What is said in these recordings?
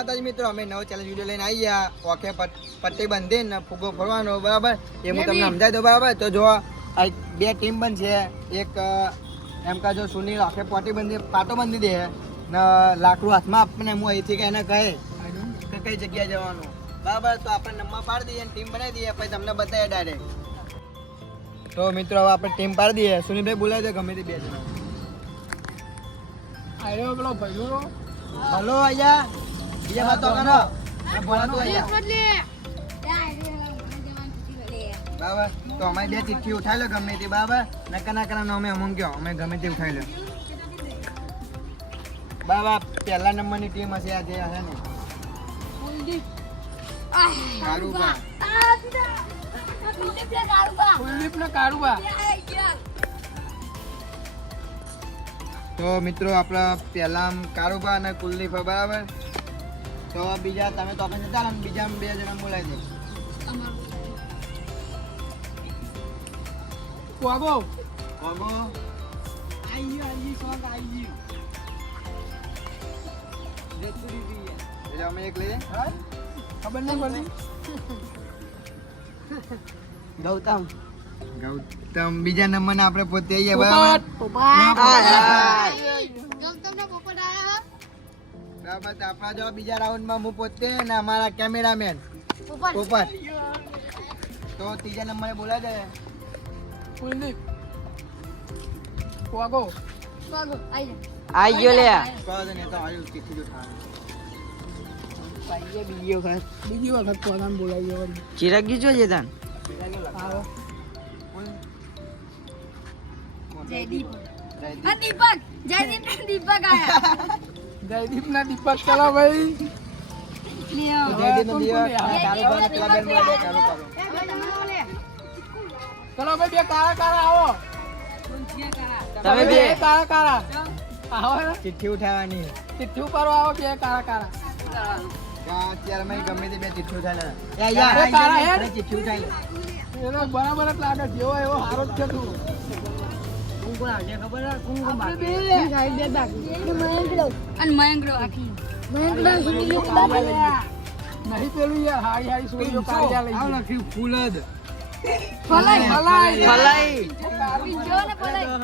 માતાજી મિત્રો અમે નવો ચેલેન્જ વીડિયો લઈને આવી ગયા. ઓકે પટ્ટી બાંધી ને ફુગો ફરવાનો બરાબર? એ હું તમને સમજાવી દઉં બરાબર? તો જો આ બે ટીમ બનશે. એક એમ કા જો સુનિલ આખે પોટી બંધી પાટો બાંધી દે. ને લાકડું હાથમાં આપને હું અહીંથી કે એને કહે કે કઈ જગ્યાએ જવાનું. બરાબર? તો આપણે નંબર પાડી દઈએ ટીમ બનાવી દઈએ પછી તમને બતાવીએ ડાયરેક્ટ તો મિત્રો હવે આપણે ટીમ પાડી દઈએ. સુનિલભાઈ બોલાવી દે ગમે તે બે જણા. આવ્યો પેલો ભાઈ હલો અહીંયા. બીજા વાત તો કરો બોલાતું અહીંયા. બરાબર તો અમે બે ચિઠ્ઠી ઉઠાવી લો ગમે તે બાબા નકા નકા નો અમે અમુક ગયો અમે ગમે તે ઉઠાવી લો. બાબા પહેલા નંબરની ટીમ હશે આજે હશે ને? કારુબા કુલદીપ ને કારુબા તો મિત્રો આપણા પહેલા કારુબા અને કુલદીપ બરાબર તો બીજા તમે તો આપણે જતા બીજા બે જણા બોલાવી દે. વાગો ઓગો આઈ આઈ સોંગ આઈ એટલે અમે એક લઈએ. ખબર ગૌતમ. ગૌતમ બીજા નંબરના આપણે પોતે આવીએ બરાબર? તો આપણા જો બીજા રાઉન્ડમાં હું પોતે ને અમારા કેમેરામેન. ઉપર. તો ત્રીજા નંબરે બોલા દે. કુલદીપ વાગો. આઈ ગયો લે. દે ને તો આવ્યું કીધું તો થાય. બીજી વખત. જવાની ચિરાગ ગયું જો તન. આવો જયદીપ. જયદીપ ના દીપક ચલો ભાઈ. ચલો ભાઈ બે કારા કારા આવો. તમે બે કારા કારા આવો ચિઠ્ઠી ઉઠાવવાની. ચિઠ્ઠી ઉપર આવો બે કારા કારા ગમે તે બે ચિઠ્ઠી ઉઠાવી ચિઠ્ઠી ઉઠાવી. બરાબર જ લાગે જેવો એવો હારો જ છે તું. આપણે બે. નહીં પેલું યાર હારી હારી સોળીઓ કાઢ્યા લઈ આવું લખ્યું ફૂલ જ. ફલાઈ. ફલાઈ. ફલાઈ. ફલાઈ.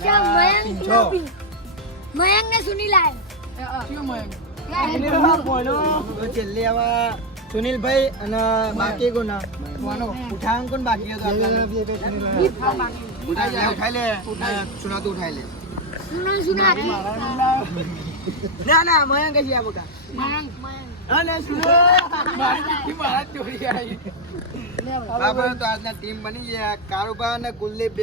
યાર. પીંછો. મયંક ને સુની લાય. કયો મયંક? તો છેલ્લે હવે સુનિલભાઈ અને બાકી કોના કોનો? ઉઠાવવાનું કોણ બાકી હતો? ઉઠાવી લે, ઉઠાવી લે. અને સુનાતું ઉઠાવી લે. સુના સુના ના ના મયંક જ છે આ બધા. મયંક મયંક અને સુનો. મારી ચિઠ્ઠી મારા ચોરી આવી બરાબર તો આજના ટીમ બની ગયા કારુબા અને કુલદીપ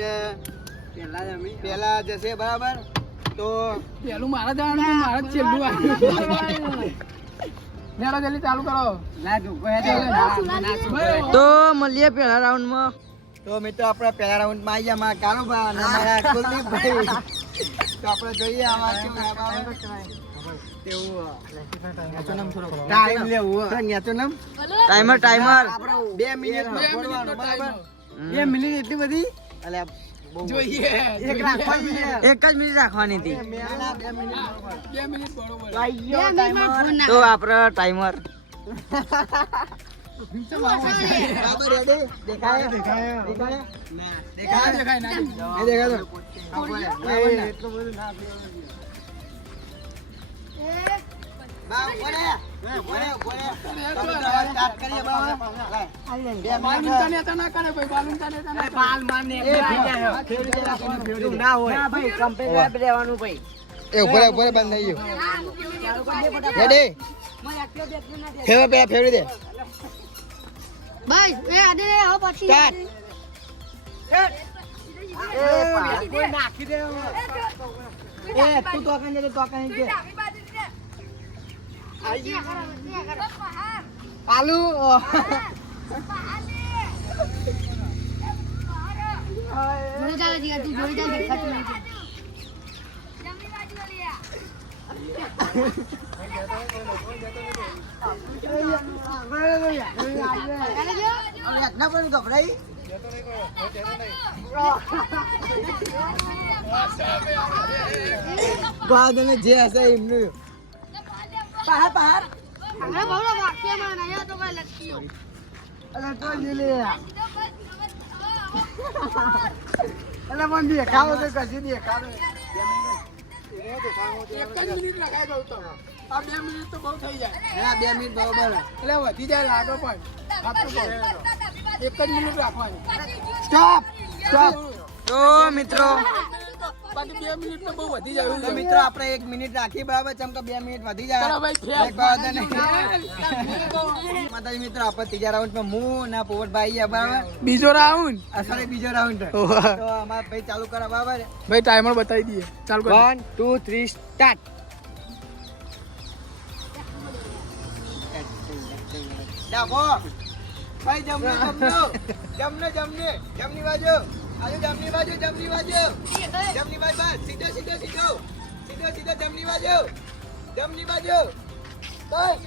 પેલા પહેલા જશે બરાબર તો પેલું મારા જવાનું મારા છેલ્લું આવ્યું મેળો જલ્દી ચાલુ કરો. તો મળીએ પેલા રાઉન્ડમાં તો મિત્રો આપણે પહેલા રાઉન્ડમાં આવી ગયા અમારા કારુબા અને અમારા કુલદીપભાઈ તો આપણે જોઈએ આમાં આવે ટાઈમર ટાઈમર બે મિનિટ બે બરાબર? બે મિનિટ એટલી બધી? એક જ મિનિટ રાખવાની હતી. મેના બે મિનિટ બે મિનિટ બરોબર. તો આપણે ટાઈમર દેખાય? દેખાય દે ભાઈ. એ દે, રાખવાનું, ફેરવી દે. એ ઊભો રહે, ઊભો રહે, બંધ થઈ ગયું. રેડી? ફેરવે, પેલા ફેરવી દે. બસ એ આદે હવે પછી Start. એ, તું તો જતો, તો કાંઈ કે. આલુ. જોઈ ચાલે જીગા તું જોઈ જે હશે એમનું પહાડ પહાડ અમે બહુ વાક્યમાં નહીં તો કઈ લખીઓ અરે તો જીલે અરે પણ દેખાવો તો કશી દેખાડો એક જ મિનિટ લખાઈ દઉં તો આ બે મિનિટ તો બહુ થઈ જાય। હા બે મિનિટ બરોબર એટલે વધી જાય લાગો પણ. એક જ મિનિટ રાખવાની. સ્ટોપ સ્ટોપ તો મિત્રો બાકી બે મિનિટ તો બહુ વધી જાય તો મિત્રો આપણે એક મિનિટ રાખી બરાબર ચમ કે બે મિનિટ વધી જાય. ચાલો ભાઈ, ફેર. એક બાબત નહીં. માતાજી મિત્રો આપણે ત્રીજા રાઉન્ડમાં હું ના પોવટભાઈ ગયા બરાબર. બીજો રાઉન્ડ આ બીજો રાઉન્ડ તો અમારા ભાઈ ચાલુ કરા બરાબર. ભાઈ ટાઈમર બતાવી દઈએ. ચાલુ કરો વન ટુ થ્રી સ્ટાર્ટ ડાબો. ભાઈ જમણે જમણે જમણે જમની બાજુ. આજુ જમણી બાજુ જમણી બાજુ. જમણી બાજુ બસ સીધો સીધો સીધો. સીધો સીધો જમણી બાજુ. જમણી બાજુ. બસ.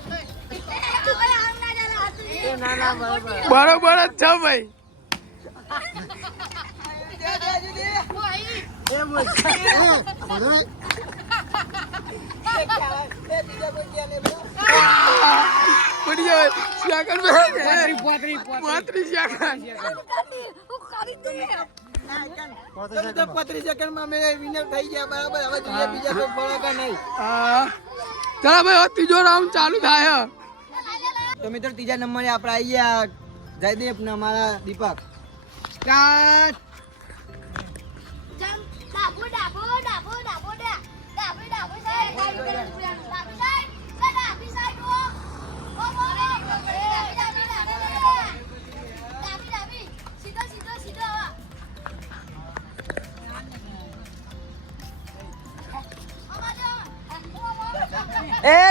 બરોબર જ છે ભાઈ. એ કહેવાય. એ બીજા કોઈ કહે નહીં, બરાબર? પડી જાય સેકન્ડ સેકન્ડમાં અમે winner થઈ ગયા બરાબર? હવે જોઈએ બીજા કોઈ ફળો નહીં. હા. ચાલો ભાઈ ત્રીજો રાઉન્ડ ચાલુ થાય. તો મિત્રો ત્રીજા નંબરે આપણે આવી ગયા જયદેવ ને અમારા દીપક. ડાબો ડાબો.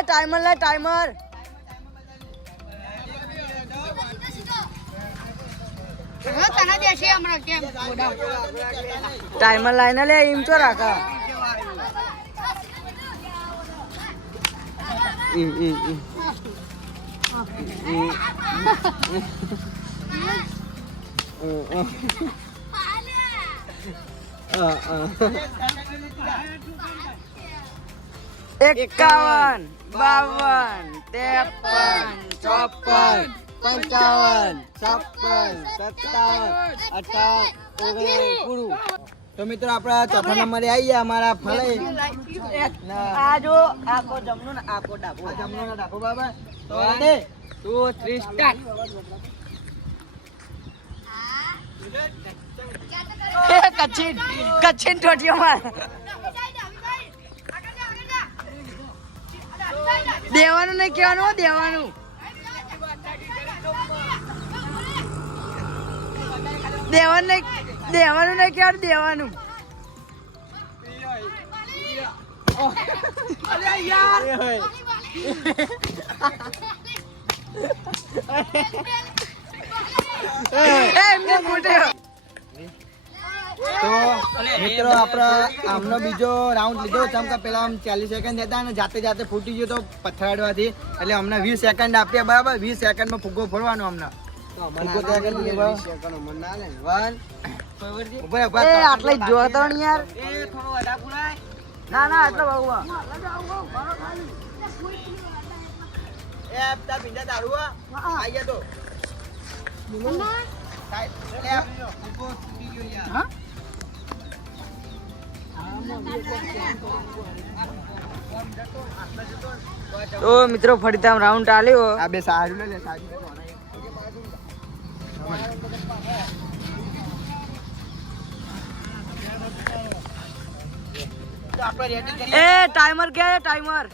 ટાઈમર લે ટાઈમર તને દેશે ટાઈમર લાઈને લે એમ તો રાખા. એકાવન બાવન ત્રેપન ચોપન પંચાવન છપ્પન સત્તાવન અઠાવન ઓગણીસ પૂરું તો મિત્રો આપણા ચોથા નંબરે આવી ગયા અમારા ફળે. આ જો આખો જમનો ને આખો ડાબો. જમનો ને ડાબો બાબા. તો ready two three start Kutchi Kutchi ટોટીઓ માર દેવાનું નહીં કહેવાનું દેવાનું. દેવાનું નહીં દેવાનું નહીં કહેવાનું દેવાનું. એમને મોટે તો મિત્રો આપણે આમનો બીજો રાઉન્ડ લીધો. ચમ કે પેલા આમ ચાલીસ સેકન્ડ જતા અને જાતે જાતે ફૂટી ગયો તો પથરાડવાથી. એટલે અમને વીસ સેકન્ડ આપ્યા. બરાબર? વીસ સેકન્ડમાં ફૂગો ફોડવાનો અમને. આટલે જોતો યાર. ના ના આટલો બહુ એ તા ભીંડા દારૂ આ. આઈ ગયા તો. હા? તો મિત્રો ફરી તમે રાઉન્ડ ચાલ્યો. આ બે સારું લે સારું તો આપણે રેડી એ ટાઈમર કે ટાઈમર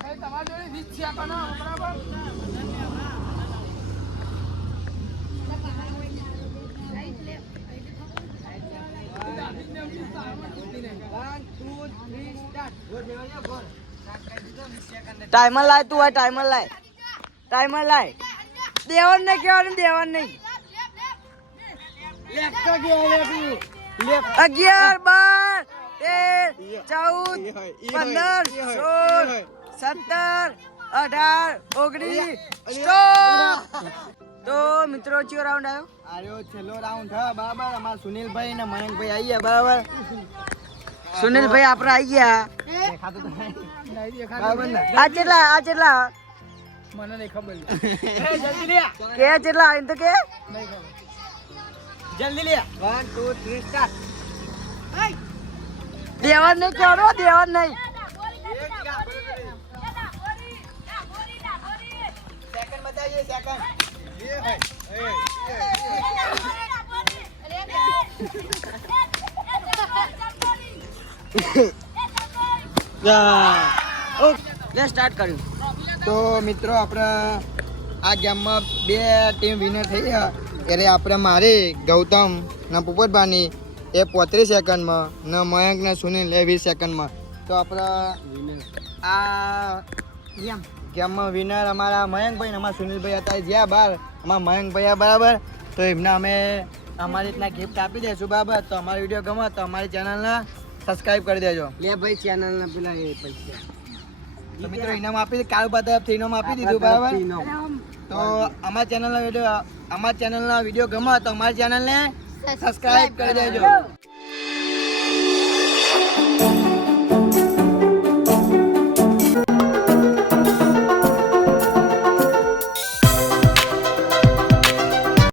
ભાઈ તમારી જોડે વીસ સેકન્ડ બરાબર? ટાઈમર લાય તું હોય ટાઈમર લાય. ટાઈમર લાય. દેવન ને કહેવાનું, દેવન નહીં. અગિયાર, બાર, તેર, ચૌદ, પંદર, સોળ, સત્તર, અઢાર, ઓગણીસ. સ્ટોપ તો મિત્રો ચિયો રાઉન્ડ આવ્યો? આર્યો છેલ્લો રાઉન્ડ હા બરાબર અમાર સુનિલભાઈ ને મયંકભાઈ આવી ગયા બરાબર. સુનિલભાઈ આપણે આવી ગયા. દેખાતું તો નહીં. નહીં દેખાતું. બરાબર ને? આ કેટલા આ કેટલા? મને નહીં ખબર. કે કેટલા એમ તો કે? નહીં ખબર. જલ્દી લે. વન ટુ થ્રી સ્ટાર્ટ દેવાન નહીં કરો દેવાન નહીં. સેકન્ડ બતાવીએ સેકન્ડ લે સ્ટાર્ટ કર્યું. તો મિત્રો આપણે આ ગેમમાં બે ટીમ વિનર થઈ ગયા. ત્યારે આપણે મારી ગૌતમ ને પોપટભાની એ પોત્રીસ સેકન્ડમાં ને મયંક ને સુનિલ એ વીસ સેકન્ડમાં તો આપણે આ ગેમ ગેમમાં વિનર અમારા મયંકભાઈ અમારા સુનિલભાઈ હતા જ્યાં બહાર અમારા મયંકભાઈ બરાબર. તો એમને અમે અમારી રીતના ગિફ્ટ આપી દઈશું બરાબર? તો અમારો વીડિયો ગમે તો અમારી ચેનલને સબસ્ક્રાઈબ કરી દેજો. લે ભાઈ ચેનલને પેલા એ પૈસા. તો મિત્રો ઇનામ આપી કાળુબા તરફથી ઇનામ આપી દીધું બરાબર? તો અમારા ચેનલનો વીડિયો અમારા ચેનલના વીડિયો ગમે તો અમારી ચેનલને સબસ્ક્રાઇબ કરી દેજો.